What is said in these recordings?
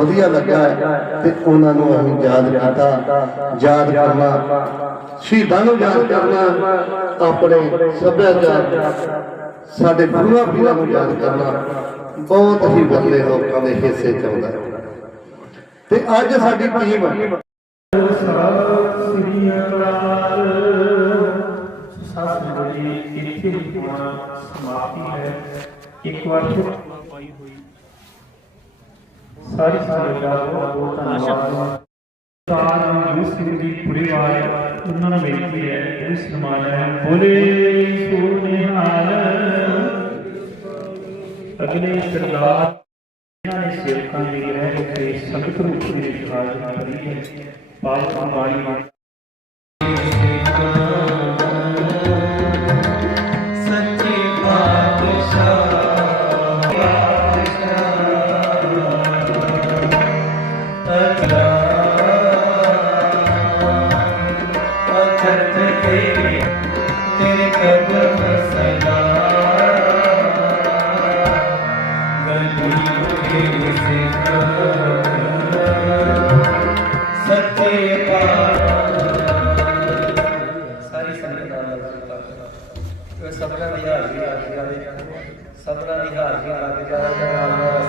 ਵਧੀਆ ਲੱਗਾ ਤੇ ਉਹਨਾਂ ਨੂੰ ਅਸੀਂ ਯਾਦ ਕੀਤਾ, ਯਾਦ ਕਰਨਾ। ਸ਼ਹੀਦਾਂ ਨੂੰ ਯਾਦ ਕਰਨਾ, ਆਪਣੇ ਸੱਭਿਆਚਾਰ ਸਾਡੇ ਗੁਰੂਆਂ ਪੀਰਾਂ ਨੂੰ ਯਾਦ ਕਰਨਾ। ਬਹੁਤ ਹੀ ਬੰਦੇ ਲੋਕਾਂ ਦੇ ਹਿੱਸੇ ਚ ਆਉਂਦਾ ਤੇ ਅੱਜ ਸਾਡੀ ਟੀਮ ਸ੍ਰੀ ਅਕਾਲ ਸਾਸਨ ਜੀ ਇੱਥੇ ਹੀ ਸਮਾਪਤੀ ਹੈ। ਇੱਕ ਵਾਰ ਸਾਰੀ ਸੰਗਤ ਦਾ ਬਹੁਤ ਬਹੁਤ ਧੰਨਵਾਦ। ਸਾਰ ਜੀ ਸਿੰਘ ਜੀ ਪਰਿਵਾਰ ਉਹਨਾਂ ਨੂੰ ਬੇਨਤੀ ਹੈ ਇਹ ਸਨਮਾਨ ਹੈ। ਬੋਲੇ ਸੋਨੇ ਹਾਲ। ਅਗਲੇ ਸਰਦਾਰ ਇਹਨਾਂ ਨੇ ਸੇਵਕਾਂ ਦੀ ਰਹਿ ਕੇ ਸੰਗਤ ਰੂਪ ਦੇ ਵਿੱਚ ਹਾਜ਼ਰ ਕਰੀ ਹੈ ਪਾਪ ਬਾਣੀ ਅਚਤ ਤੇਰੇ ਤੇਰੇ ਕਦਮ ਸਦਾ ਗਲੀ ਕੇ ਸੇ ਸੱਚੇ ਪਾਤਸ਼ਾਹ। ਸਾਰੀ ਸੰਗਤ ਦਾ ਧੰਨਵਾਦ ਇਹ ਸਭਨਾਂ ਦੀ ਹਾਜ਼ਰੀ ਰੱਖ ਜਾਵੇ। ਸਭਨਾਂ ਦੀ ਹਾਜ਼ਰੀ ਰੱਖ ਜਾਵੇ ਤੇ ਨਾਲ ਦਾ ਰਸਤਾ ਪੁੱਤਰ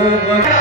ਉਹ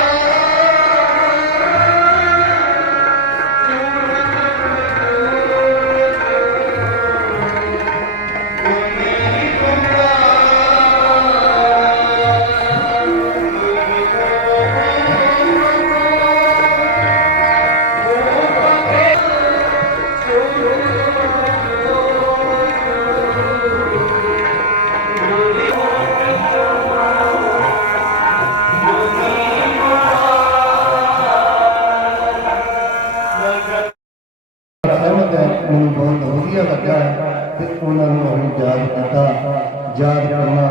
ਯਾਦ ਕਰਨਾ,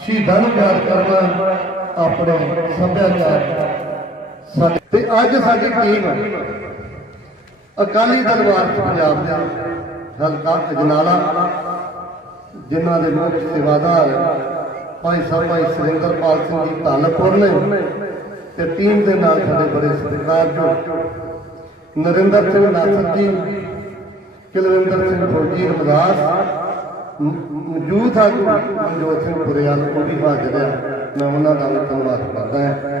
ਸ਼ਹੀਦਾਂ ਨੂੰ ਯਾਦ ਕਰਨਾ, ਆਪਣੇ ਸੱਭਿਆਚਾਰ। ਤੇ ਅੱਜ ਸਾਡੀ ਟੀਮ ਅਕਾਲੀ ਦਲ ਪੰਜਾਬ ਦੇ ਹਲਕਾ ਅਜਨਾਲਾ, ਜਿਨ੍ਹਾਂ ਦੇ ਮੁੱਖ ਸੇਵਾਦਾਰ ਭਾਈ ਸਾਹਿਬ, ਭਾਈ ਸੁਰਿੰਦਰਪਾਲ ਸਿੰਘ ਜੀ ਧੰਨਪੁਰ ਨੇ, ਤੇ ਟੀਮ ਦੇ ਨਾਲ ਸਾਡੇ ਬੜੇ ਸਤਿਕਾਰਯੋਗ ਨਰਿੰਦਰ ਸਿੰਘ ਨਾਸਰ ਜੀ, ਕਿਲਵਿੰਦਰ ਸਿੰਘ ਫੌਜੀ ਰਮਦਾਸ ਮ- ਮੌਜੂਦ ਆਗੂ ਮਨਜੋਤ ਸਿੰਘ ਪੁਰਿਆਲ ਉਹ ਵੀ ਹਾਜ਼ਰ ਹੈ ਮੈਂ ਉਹਨਾਂ ਦਾ ਧੰਨਵਾਦ ਕਰਦਾ ਹਾਂ।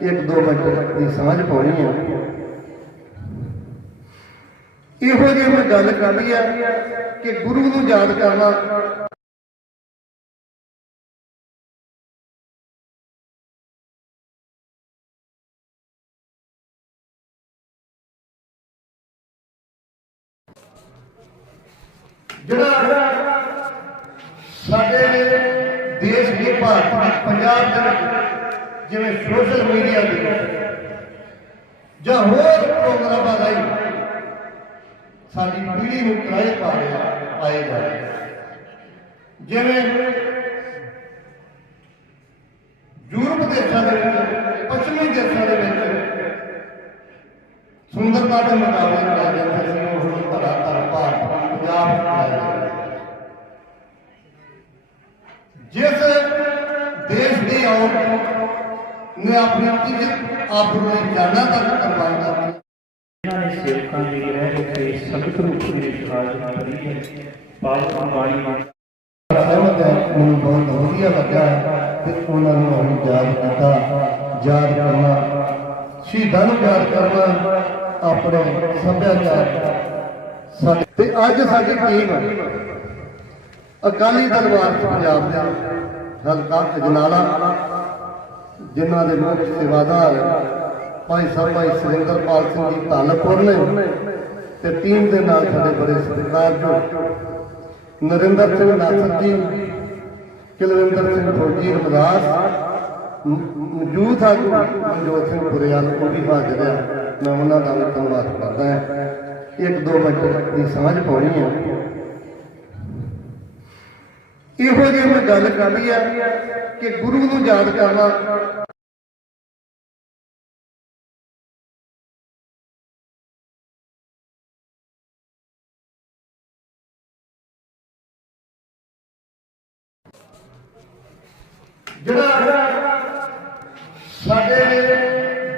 ਇੱਕ ਦੋ ਮਿੰਟ ਦੀ ਸਾਂਝ ਪਾਉਣੀ ਹੈ ਇਹੋ ਜਿਹੀ ਮੈਂ ਗੱਲ ਕਰਨੀ ਹੈ ਕਿ ਗੁਰੂ ਨੂੰ ਯਾਦ ਕਰਨਾ। ਜਿਹੜਾ ਸਾਡੇ ਦੇਸ਼ ਦੇ ਭਾਰਤ ਵਿੱਚ ਪੰਜਾਬ ਦੇ ਵਿੱਚ ਜਿਵੇਂ ਸੋਸ਼ਲ ਮੀਡੀਆ ਦੇ ਵਿੱਚ ਜਾਂ ਹੋਰ ਪ੍ਰੋਗਰਾਮਾਂ ਰਾਹੀਂ ਸਾਡੀ ਪੀੜ੍ਹੀ ਨੂੰ ਕਿਰਾਏ ਪਾ ਰਿਹਾ ਪਾਏ ਜਾ ਰਹੇ ਜਿਵੇਂ ਯੂਰਪ ਦੇਸ਼ਾਂ ਦੇ ਵਿੱਚ, ਪੱਛਮੀ ਦੇਸ਼ਾਂ ਦੇ ਵਿੱਚ ਸੁੰਦਰਤਾ ਦੇ ਮੁਕਾਬਲੇ ਕਰਾਏ ਜਾਂਦੇ ਸੀ, ਉਹ ਹੁਣ ਧੜਾ ਧੜ ਭਾਰਤ, ਪੰਜਾਬ ਵਿੱਚ ਕਰਾਏ ਜਾਂਦੇ ਜਿਸ ਦੇਸ਼ ਦੀ ਔਰਤ ਨੇ ਆਪਣੀ ਇੱਜ਼ਤ ਆਬਰੂ ਦੀ ਜਾਨਾਂ ਤੱਕ ਕੁਰਬਾਨ ਕਰ ਦਿੱਤੀ ਇਹਨਾਂ ਨੇ ਸੇਵਕਾਂ ਦੀ ਰਹਿ ਕੇ ਸੰਗਤ ਰੂਪ ਦੇ ਵਿੱਚ ਹਾਜ਼ਰ ਕਰੀ ਹੈ ਪਾਪ ਬਾਣੀ ਮਾਂ ਸਹਿਮਤ ਹੈ ਮੈਨੂੰ ਬਹੁਤ ਵਧੀਆ ਲੱਗਾ ਹੈ ਤੇ ਉਹਨਾਂ ਨੂੰ ਅਸੀਂ ਯਾਦ ਕੀਤਾ। ਯਾਦ ਕਰਨਾ ਸ਼ਹੀਦਾਂ ਨੂੰ ਯਾਦ ਕਰਨਾ ਆਪਣੇ ਸੱਭਿਆਚਾਰ ਸਾਡੇ ਤੇ ਅੱਜ ਸਾਡੀ ਟੀਮ ਅਕਾਲੀ ਵਾਰਸ ਪੰਜਾਬ ਦੇ। ਹਲਕਾ ਅਜਨਾਲਾ ਜਿਨ੍ਹਾਂ ਦੇ ਮੁੱਖ ਸੇਵਾਦਾਰ ਭਾਈ ਸਾਹਿਬ, ਭਾਈ ਸੁਰਿੰਦਰਪਾਲ ਸਿੰਘ ਜੀ ਧੰਨਪੁਰ ਨੇ ਤੇ ਟੀਮ ਦੇ ਨਾਲ ਸਾਡੇ ਬੜੇ ਸਤਿਕਾਰਯੋਗ ਨਰਿੰਦਰ ਸਿੰਘ ਨਾਸਰ ਜੀ, ਕਿਲਵਿੰਦਰ ਸਿੰਘ ਫੌਜੀ ਰਮਦਾਸ ਮੌਜੂਦ ਆਗੂ ਮਨਜੋਤ ਸਿੰਘ ਪੁਰਿਆਲ ਉਹ ਵੀ ਹਾਜ਼ਰ ਹੈ ਮੈਂ ਉਹਨਾਂ ਦਾ ਵੀ ਧੰਨਵਾਦ ਕਰਦਾ ਹਾਂ। ਇੱਕ ਦੋ ਮਿੰਟ ਦੀ ਸਮਝ ਪਾਉਣੀ ਹੈ ਇਹੋ ਜਿਹੀ ਮੈਂ ਗੱਲ ਕਰਨੀ ਆ ਕਿ ਗੁਰੂ ਨੂੰ ਯਾਦ ਕਰਨਾ। ਜਿਹੜਾ ਸਾਡੇ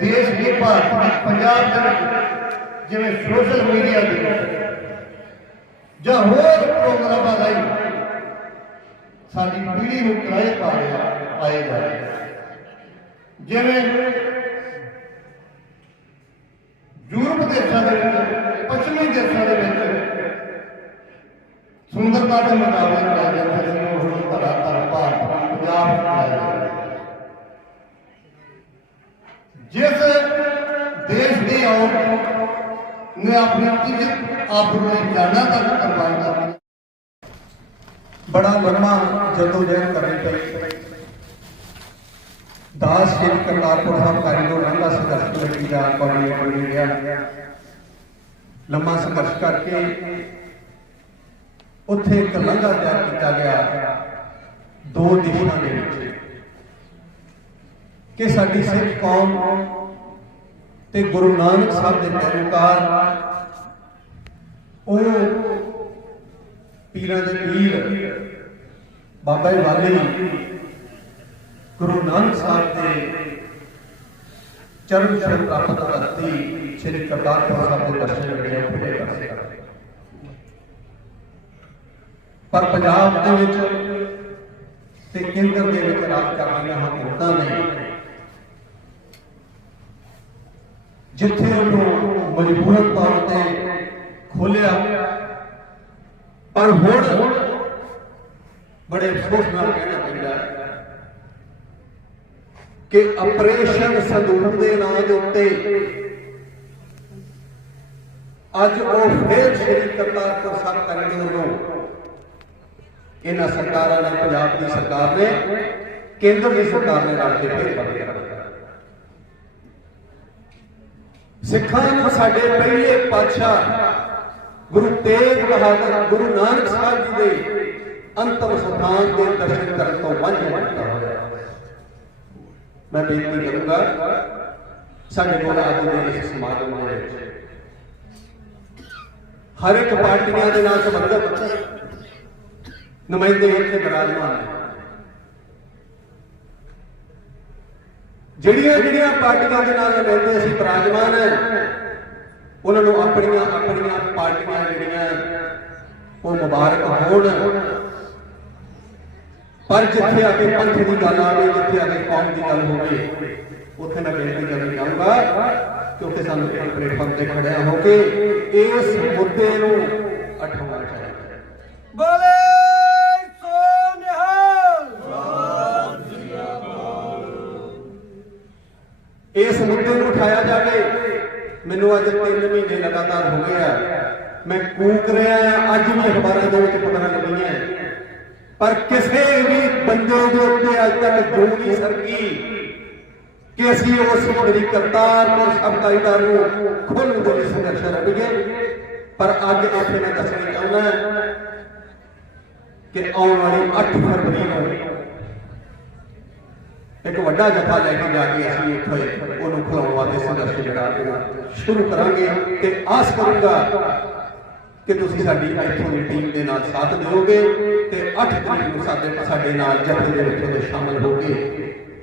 ਦੇਸ਼ ਦੀ ਭਾਰਤ ਪੰਜਾਬ ਦੇ ਜਿਵੇਂ ਸੋਸ਼ਲ ਮੀਡੀਆ ਦੇ ਜਾਂ ਹੋਰ ਪ੍ਰੋਗਰਾਮਾਂ ਰਾਹੀਂ ਸਾਡੀ ਪੀੜ੍ਹੀ ਨੂੰ ਕਿਰਾਏ ਪਾ ਰਿਹਾ ਪਾਏ ਜਾ ਜਿਵੇਂ ਯੂਰਪ ਦੇਸ਼ਾਂ ਦੇ ਵਿੱਚ, ਪੱਛਮੀ ਦੇਸ਼ਾਂ ਦੇ ਵਿੱਚ ਸੁੰਦਰਤਾ ਦੇ ਮੁਕਾਬਲੇ ਕਰਾਏ ਜਾਂਦੇ ਸੀ ਉਹ ਹੁਣ ਧੜਾ ਧੜ ਭਾਰਤ, ਪੰਜਾਬ ਵਿੱਚ ਜਿਸ ਦੇਸ਼ ਦੀ ਔਰਤ ਨੇ ਆਪਣੀ ਇੱਜ਼ਤ ਆਬਰੂ ਜਾਨਾਂ ਤੱਕ ਕਰਵਾਇਆ ਬੜਾ ਲੰਮਾ ਜਦੋਜਹਿਦ ਕਰਨੀ ਪਈ ਦਾਸ ਜੀ ਕਰਤਾਰਪੁਰ ਸਾਹਿਬ ਕਾਰੀਡੋਰ ਲੰਘਾ ਸੰਘਰਸ਼ ਕਮੇਟੀ ਦਾ ਕੋਆਰਡੀਨੇਟਰ ਰਿਹਾ। ਲੰਮਾ ਸੰਘਰਸ਼ ਕਰਕੇ ਉੱਥੇ ਇੱਕ ਲੰਘਾ ਤਿਆਰ ਕੀਤਾ ਗਿਆ ਦੋ ਦਿਸ਼ਾਵਾਂ ਦੇ ਵਿੱਚ ਕਿ ਸਾਡੀ ਸਿੱਖ ਕੌਮ ਤੇ ਗੁਰੂ ਨਾਨਕ ਸਾਹਿਬ ਦੇ ਪੈਰੋਕਾਰ ਉਹ ਪੀਰਾਂ ਦੇ ਪੀਰ। ਬਾਬਾ ਜੀ ਵਾਲੀ। ਗੁਰੂ ਨਾਨਕ ਸਾਹਿਬ ਦੇ ਚਰਨ ਛੋਹ ਪ੍ਰਾਪਤ ਕਰਤੀ। ਸ੍ਰੀ ਕਰਤਾਰਪੁਰ ਸਾਹਿਬ ਦੇ ਦਰਸ਼ਨ ਜਿਹੜੇ ਪੂਰੇ ਕਰ ਪਰ ਪੰਜਾਬ ਦੇ ਵਿੱਚ ਤੇ ਕੇਂਦਰ ਦੇ ਵਿੱਚ ਰਾਜ ਕਰਨ ਦੀਆਂ ਹਕੂਮਤਾਂ ਨੇ, ਜਿੱਥੇ ਉਹਨੂੰ ਮਜਬੂਰਨ ਤੌਰ ਤੇ ਖੋਲਿਆ ਪਰ ਹੁਣ ਬੜੇ ਅਫਸੋਸ ਨਾਲ ਕਹਿਣਾ ਪੈਂਦਾ ਕਿ ਆਪਰੇਸ਼ਨ ਸੰਦੂਕ ਦੇ ਨਾਂ ਦੇ ਉੱਤੇ ਅੱਜ ਉਹ ਫੇਰ ਸ਼੍ਰੀ ਕਰਤਾਰਪੁਰ ਸਾਹਿਬ ਕਰਿਡੋਰ ਨੂੰ ਇਹਨਾਂ ਸਰਕਾਰਾਂ ਨੇ ਪੰਜਾਬ ਦੀ ਸਰਕਾਰ ਨੇ, ਕੇਂਦਰ ਦੀ ਸਰਕਾਰ ਨੇ ਰਲ ਕੇ ਫੇਰ ਬੰਦ ਕਰ ਸਿੱਖਾਂ ਨੂੰ ਸਾਡੇ ਪਹਿਲੇ ਪਾਤਸ਼ਾਹ ਗੁਰੂ ਤੇਗ ਬਹਾਦਰ, ਗੁਰੂ ਨਾਨਕ ਸਾਹਿਬ ਜੀ ਦੇ ਅੰਤਮ ਸਥਾਨ ਦੇ ਦਰਸ਼ਨ ਕਰਨ ਤੋਂ ਵਾਂਝਾ ਕੀਤਾ ਹੋਇਆ। ਮੈਂ ਬੇਨਤੀ ਕਰੂੰਗਾ, ਸਾਡੇ ਕੋਲ ਅੱਜ ਦੇ ਇਸ ਸਮਾਗਮ ਦੇ ਵਿੱਚ ਹਰ ਇੱਕ ਪਾਰਟੀਆਂ ਦੇ ਨਾਲ ਸੰਬੰਧਿਤ ਨੁਮਾਇੰਦੇ ਇੱਥੇ ਬਿਰਾਜਮਾਨ ਨੇ। ਜਿਹੜੀਆਂ ਜਿਹੜੀਆਂ ਪਾਰਟੀਆਂ ਦੇ ਨਾਲ ਨੁਮਾਇੰਦੇ ਅਸੀਂ ਬਿਰਾਜਮਾਨ ਹੈ ਉਹਨਾਂ ਨੂੰ ਆਪਣੀਆਂ ਆਪਣੀਆਂ ਪਾਰਟੀਆਂ ਜਿਹੜੀਆਂ ਉਹ ਮੁਬਾਰਕ ਹੋਣ। ਪਰ ਜਿੱਥੇ ਆ ਕੇ ਪੰਥ ਦੀ ਗੱਲ ਆਵੇ ਜਿੱਥੇ ਆ ਕੇ ਕੌਮ ਦੀ ਗੱਲ ਹੋਵੇ ਉੱਥੇ ਮੈਂ ਬੇਨਤੀ ਕਰਨੀ ਚਾਹੂੰਗਾ ਕਿਉਂਕਿ ਸਾਨੂੰ ਇੱਕ ਪਲੇਟਫਾਰਮ ਤੇ ਖੜਿਆ ਹੋ ਕੇ ਇਸ ਮੁੱਦੇ ਨੂੰ ਉਠਾਉਣਾ ਚਾਹੀਦਾ ਬੋਲੇ ਇਸ ਮੁੱਦੇ ਨੂੰ ਉਠਾਇਆ ਜਾਵੇ। ਮੈਨੂੰ ਅੱਜ 3 ਮਹੀਨੇ ਲਗਾਤਾਰ ਹੋ ਗਏ ਆ। ਮੈਂ ਕੂਕ ਰਿਹਾ ਆ, ਅੱਜ ਵੀ ਅਖਬਾਰਾਂ ਦੇ ਵਿੱਚ ਪਤਾ ਲੱਗੀਆਂ ਪਰ ਕਿਸੇ ਵੀ ਬੰਦੇ ਦੇ ਉੱਤੇ ਅੱਜ ਤੱਕ ਜੋ ਨਹੀਂ ਸਰਕੀ ਕਿ ਅਸੀਂ ਉਸ ਜਿਹੜੀ ਕਰਤਾਰਪੁਰ ਸ਼ਬਦਾਈਦਾਰ ਨੂੰ ਖੋਲ੍ਹਣ ਦੇ ਲਈ ਸੰਘਰਸ਼ ਲੜੀਏ ਪਰ ਅੱਜ ਇੱਥੇ ਮੈਂ ਦੱਸਣਾ ਚਾਹੁੰਦਾ ਕਿ ਆਉਣ ਵਾਲੀ 8 ਫਰਵਰੀ ਨੂੰ ਇੱਕ ਵੱਡਾ ਜਥਾ ਲੈ ਕੇ ਜਾ ਕੇ ਅਸੀਂ ਇੱਥੇ ਉਹਨੂੰ ਖਿਲਾਉਣ ਵਾਸਤੇ ਸੰਘਰਸ਼ ਜਿਹੜਾ ਸ਼ੁਰੂ ਕਰਾਂਗੇ ਤੇ ਆਸ ਕਰੂੰਗਾ ਕਿ ਤੁਸੀਂ ਸਾਡੀ ਇੱਥੋਂ ਦੀ ਟੀਮ ਦੇ ਨਾਲ ਸਾਥ ਦਿਓਗੇ ਤੇ 8 ਤਰੀਕ ਨੂੰ ਸਾਡੇ ਸਾਡੇ ਨਾਲ ਜਥੇ ਦੇ ਵਿੱਚ ਉਹਦੇ ਸ਼ਾਮਲ ਹੋਗੇ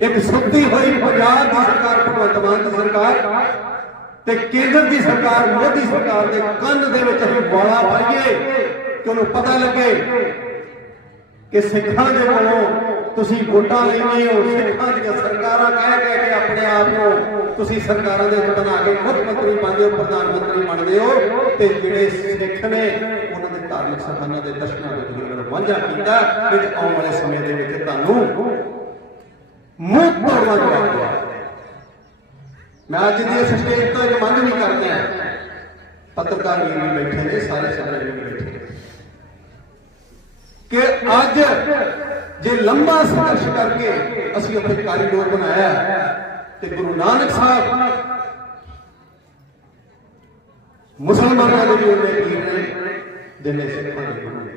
ਇੱਕ ਸੁੱਤੀ ਹੋਈ ਪੰਜਾਬ ਦੀ ਸਰਕਾਰ, ਭਗਵੰਤ ਮਾਨ ਦੀ ਸਰਕਾਰ ਤੇ ਕੇਂਦਰ ਦੀ ਸਰਕਾਰ, ਮੋਦੀ ਸਰਕਾਰ ਦੇ ਕੰਨ ਦੇ ਵਿੱਚ ਅਸੀਂ ਵਾਲਾ ਪਾਈਏ ਕਿ ਉਹਨੂੰ ਪਤਾ ਲੱਗੇ ਕਿ ਸਿੱਖਾਂ ਦੇ ਕੋਲੋਂ ਤੁਸੀਂ ਵੋਟਾਂ ਲੈਂਦੇ ਹੋ, ਸਿੱਖਾਂ ਦੀਆਂ ਸਰਕਾਰਾਂ ਕਹਿ ਕਹਿ ਕੇ ਆਪਣੇ ਆਪ ਨੂੰ ਤੁਸੀਂ ਸਰਕਾਰਾਂ ਦੇ ਵਿੱਚ ਬਣਾ ਕੇ ਮੁੱਖ ਮੰਤਰੀ ਬਣਦੇ ਹੋ ਪ੍ਰਧਾਨ ਮੰਤਰੀ ਬਣਦੇ ਹੋ ਤੇ ਜਿਹੜੇ ਸਿੱਖ ਨੇ, ਉਹਨਾਂ ਦੇ ਧਾਰਮਿਕ ਸਥਾਨਾਂ ਦੇ ਦਰਸ਼ਨਾਂ ਦੇ ਤੁਸੀਂ ਵਾਂਝਾ ਕੀਤਾ ਵਿੱਚ ਆਉਣ ਵਾਲੇ ਸਮੇਂ ਦੇ ਵਿੱਚ ਤੁਹਾਨੂੰ ਮੂੰਹ ਤੋੜਨਾ ਚਾਹੀਦਾ ਮੈਂ ਅੱਜ ਦੀ ਇਸ ਸਟੇਜ ਤੋਂ ਇੱਕ ਮੰਗ ਵੀ ਕਰਦਾ ਪੱਤਰਕਾਰ ਵੀਰ ਵੀ ਬੈਠੇ ਨੇ, ਸਾਰੇ ਸਾਰੇ ਵੀ ਬੈਠੇ ਨੇ। ਕਿ ਅੱਜ ਜੇ ਲੰਬਾ ਸੰਘਰਸ਼ ਕਰਕੇ ਅਸੀਂ ਆਪਣੇ ਕਾਰੀਡੋਰ ਬਣਾਇਆ ਤੇ ਗੁਰੂ ਨਾਨਕ ਸਾਹਿਬ ਮੁਸਲਮਾਨਾਂ ਦੇ ਵੀ ਉਹਨੇ ਪੀਰ ਨੇ ਦਿਨੇ ਸਿੱਖਾਂ ਦੇ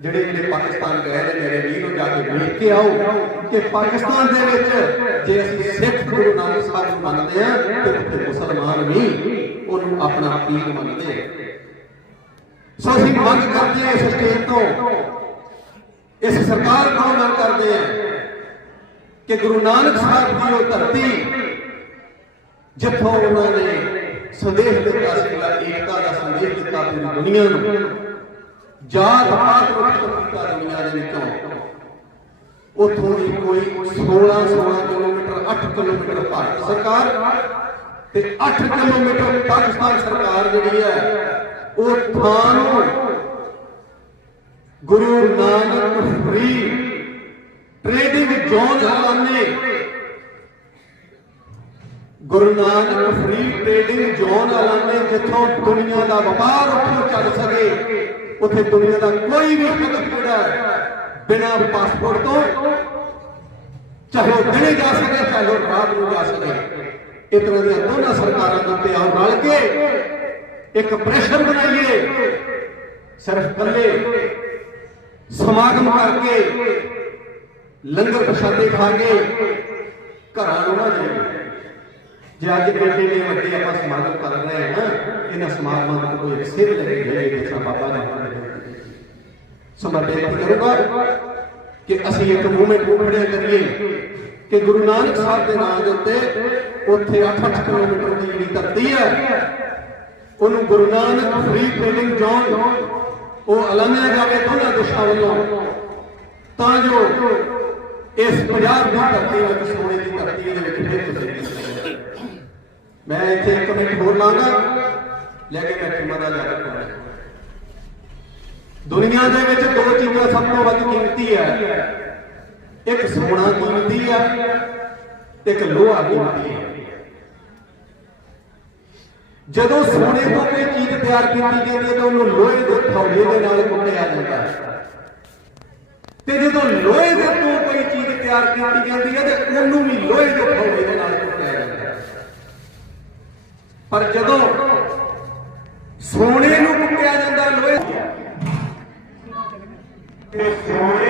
ਜਿਹੜੇ ਜਿਹੜੇ ਪਾਕਿਸਤਾਨ ਗਏ ਨੇ, ਮੇਰੇ ਵੀਰ ਨੂੰ ਜਾ ਕੇ ਵੇਖ ਕੇ ਆਓ ਕਿ ਪਾਕਿਸਤਾਨ ਦੇ ਵਿੱਚ ਜੇ ਅਸੀਂ ਸਿੱਖ ਗੁਰੂ ਨਾਨਕ ਸਾਹਿਬ ਨੂੰ ਮੰਨਦੇ ਆ ਤੇ ਉੱਥੇ ਮੁਸਲਮਾਨ ਵੀ ਉਹਨੂੰ ਆਪਣਾ ਪੀਰ ਮੰਨਦੇ ਸੋ ਅਸੀਂ ਮੰਗ ਕਰਦੇ ਹਾਂ ਇਸ ਸਟੇਜ ਤੋਂ ਇਸ ਸਰਕਾਰ ਕੋਲੋਂ ਮੰਗ ਕਰਦੇ ਆ ਕਿ ਗੁਰੂ ਨਾਨਕ ਸਾਹਿਬ ਦੀ ਉਹ ਧਰਤੀ ਜਿੱਥੋਂ ਉਹਨਾਂ ਨੇ ਸੰਦੇਸ਼ ਦਿੱਤਾ ਸੀਗਾ ਏਕਤਾ ਦਾ ਸੰਦੇਸ਼ ਦਿੱਤਾ ਪੂਰੀ ਦੁਨੀਆ ਨੂੰ, ਜਾਤ ਪਾਤ ਮੁਕਤ ਕੀਤਾ ਦੁਨੀਆ ਦੇ ਵਿੱਚੋਂ। ਉਥੋਂ ਦੀ ਕੋਈ 16 16 ਕਿਲੋਮੀਟਰ 8 ਕਿਲੋਮੀਟਰ ਭਾਰਤ ਸਰਕਾਰ ਤੇ 8 ਕਿਲੋਮੀਟਰ ਪਾਕਿਸਤਾਨ ਸਰਕਾਰ ਜਿਹੜੀ ਹੈ, ਉਹ ਥਾਂ ਨੂੰ Guru Nanak free trading zone ਐਲਾਨੇ Guru Nanak free trading zone ਐਲਾਨੇ ਜਿੱਥੋਂ ਦੁਨੀਆ ਦਾ ਵਪਾਰ ਉੱਥੋਂ ਚੱਲ ਸਕੇ, ਉੱਥੇ ਦੁਨੀਆ ਦਾ ਕੋਈ ਵੀ ਮੁਲਕ ਜਿਹੜਾ ਬਿਨਾਂ ਪਾਸਪੋਰਟ ਤੋਂ, ਚਾਹੇ ਉਹ ਦਿਨੇ ਜਾ ਸਕੇ, ਚਾਹੇ ਉਹ ਰਾਤ ਨੂੰ ਜਾ ਸਕੇ। ਇਸ ਤਰ੍ਹਾਂ ਦੀਆਂ ਦੋਨਾਂ ਸਰਕਾਰਾਂ ਦੇ ਉੱਤੇ ਆਉ ਰਲ ਕੇ ਇੱਕ ਪ੍ਰੈਸ਼ਰ ਬਣਾਈਏ। ਸਿਰਫ ਕੱਲੇ ਸਮਾਗਮ ਕਰਕੇ ਲੰਗਰ ਪ੍ਰਸ਼ਾਦੇ ਖਾ ਕੇ ਘਰਾਂ ਨੂੰ ਨਾ ਜਾਈਏ। ਜੇ ਅੱਜ ਬੇਟੇ ਨੇ ਵੱਡੇ ਆਪਾਂ ਸਮਾਗਮ ਕਰ ਰਹੇ ਹਾਂ ਇਹਨਾਂ ਸਮਾਗਮਾਂ ਨੂੰ ਕੋਈ ਸਿਰ ਲੈ ਕੇ ਜਾਈਏ, ਜਿਸ ਬਾਬਾ ਨੇ ਸੋ ਮੈਂ ਬੇਨਤੀ ਕਰੂੰਗਾ ਕਿ ਅਸੀਂ ਇੱਕ ਮੂਵਮੈਂਟ ਨੂੰ ਖੜਿਆ ਕਰੀਏ ਕਿ ਗੁਰੂ ਨਾਨਕ ਸਾਹਿਬ ਦੇ ਨਾਮ ਦੇ ਉੱਤੇ ਉੱਥੇ 8-8 ਕਿਲੋਮੀਟਰ ਦੀ ਜਿਹੜੀ ਧਰਤੀ ਹੈ, ਉਹਨੂੰ Guru Nanak free trading zone ਉਹ ਐਲਾਨਿਆ ਜਾਵੇ ਦੋਨਾਂ ਦੇਸ਼ਾਂ ਵੱਲੋਂ ਤਾਂ ਜੋ ਇਸ ਪੰਜਾਬ ਦੀ ਧਰਤੀ ਵਿੱਚ ਸੋਨੇ ਦੀ ਧਰਤੀ ਦੇ ਵਿੱਚ ਫਿਰ ਤੁਸੀਂ ਮੈਂ ਇੱਥੇ ਇੱਕ ਮਿੰਟ ਹੋਰ ਲਾਂਗਾ, ਲੈ ਕੇ ਬੈਠੇ ਮਾਰਾ ਜਾ ਕੇ ਦੁਨੀਆ ਦੇ ਵਿੱਚ ਦੋ ਚੀਜ਼ਾਂ ਸਭ ਤੋਂ ਵੱਧ ਕੀਮਤੀ ਹੈ। ਇੱਕ ਸੋਨਾ ਕੀਮਤੀ ਹੈ, ਇੱਕ ਲੋਹਾ ਕੀਮਤੀ ਹੈ। ਜਦੋਂ ਸੋਨੇ ਤੋਂ ਕੋਈ ਚੀਜ਼ ਤਿਆਰ ਕੀਤੀ ਜਾਂਦੀ ਹੈ ਤਾਂ ਉਹਨੂੰ ਲੋਹੇ ਦੇ ਥੌਲੇ ਦੇ ਨਾਲ ਕੁੱਟਿਆ ਜਾਂਦਾ ਹੈ। ਤੇ ਜਦੋਂ ਲੋਹੇ ਦੇ ਤੋਂ ਕੋਈ ਚੀਜ਼ ਤਿਆਰ ਕੀਤੀ ਜਾਂਦੀ ਹੈ ਤੇ ਉਹਨੂੰ ਵੀ ਲੋਹੇ ਦੇ ਥੌਲੇ ਦੇ ਨਾਲ ਕੁੱਟਿਆ ਜਾਂਦਾ ਹੈ। ਪਰ ਜਦੋਂ ਸੋਨੇ ਨੂੰ ਕੁੱਟਿਆ ਜਾਂਦਾ ਲੋਹੇ ਲੋਹੇ ਵਿੱਚ